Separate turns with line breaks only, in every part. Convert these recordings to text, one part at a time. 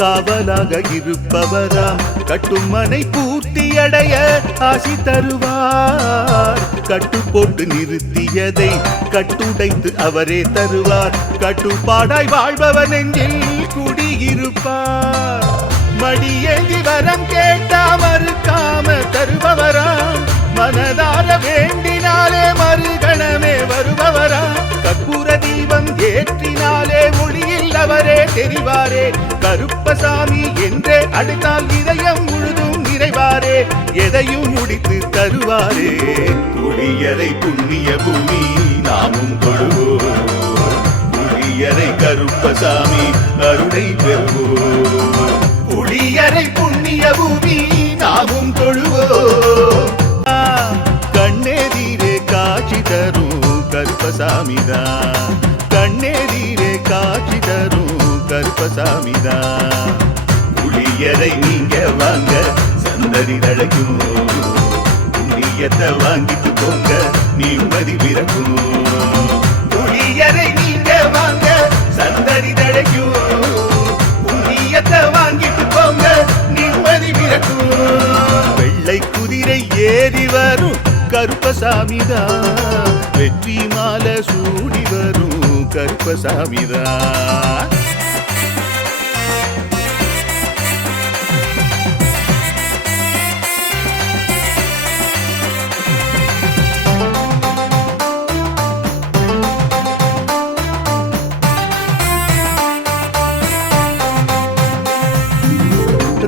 காவலாக இருப்பவராம். கட்டுமனை பூர்த்தியடைய ஆசி தருவார். கட்டு போட்டு நிறுத்தியதை கட்டுடைத்து அவரே தருவார். கட்டுப்பாடாய் வாழ்பவன் எங்கில் குடியிருப்பார். மடியேந்தி வரம் கேட்டா மறுக்காம தருபவராம். மனதார வேண்டினாலே மறுகண தெரிவாரே. கருப்பசாமி என்றே அடுத்தால் இதயம் முழுதும் நிறைவாரே. எதையும் முடித்து தருவாரே. துளியரை புண்ணிய பூமி நாமும் கொள்வோம் புளியரை கருப்பசாமி அருளை பெறுவோம். புளியரை புண்ணிய பூமி புளியரை நீங்க வாங்க? சந்ததி நடக்கும் புண்ணியத்தை வாங்கிட்டு போங்க. நிம்மதி பிறக்கும் புளியரை நீங்க வாங்க? சந்ததி நடக்கும் புண்ணியத்தை வாங்கிட்டு போங்க. நிம்மதி பிறக்கும் வெள்ளை குதிரை ஏறி வரும். கருப்பசாமிதான் வெற்றி மாலை சூடி வரும். கருப்பசாமிதான்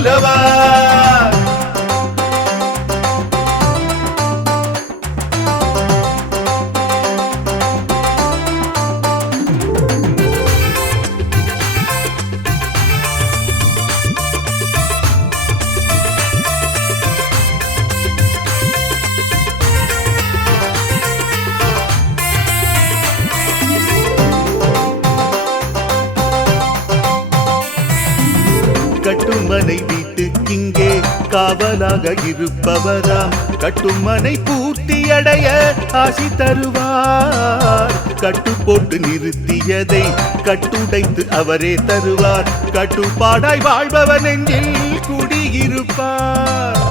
அருளுமல்லவா கட்டுமனை வீட்டுக்கிங்கே காவலாக இருப்பவராம். கட்டுமனை பூர்த்தியடைய ஆசி தருவார். கட்டு போட்டு நிறுத்தியதை கட்டுடைத்து அவரே தருவார். கட்டுப்பாடாய் வாழ்பவன் நெஞ்சில் குடியிருப்பார்.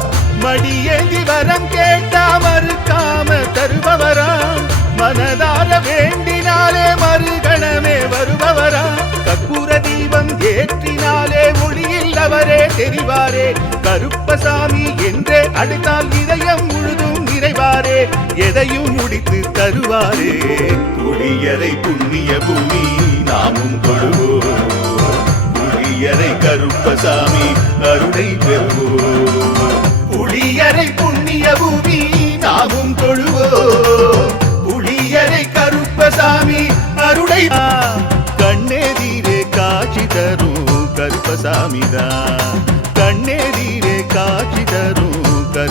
மடியேந்தி வரம் கேட்டா மறுக்காம தருபவராம். மனதார வேண்டும் தெரிவாரே. கருப்பசாமி என்றே அழைத்தால் இதயம் முழுதும் நிறைவாரே. எதையும் முடித்து தருவாரே. குளியரை புண்ணிய பூமி நாமும் கொள்வோம் புளியரை கருப்பசாமி அருளை பெறுவோம். புளியரை புண்ணிய பூமி நாமும் தொழுவோம். புளியரை கருப்பசாமி அருளை கண்ணெதிரே காட்சி தரும் கருப்பசாமிதான்.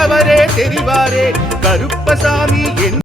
அவரே தெரிவாரே கருப்பசாமி என்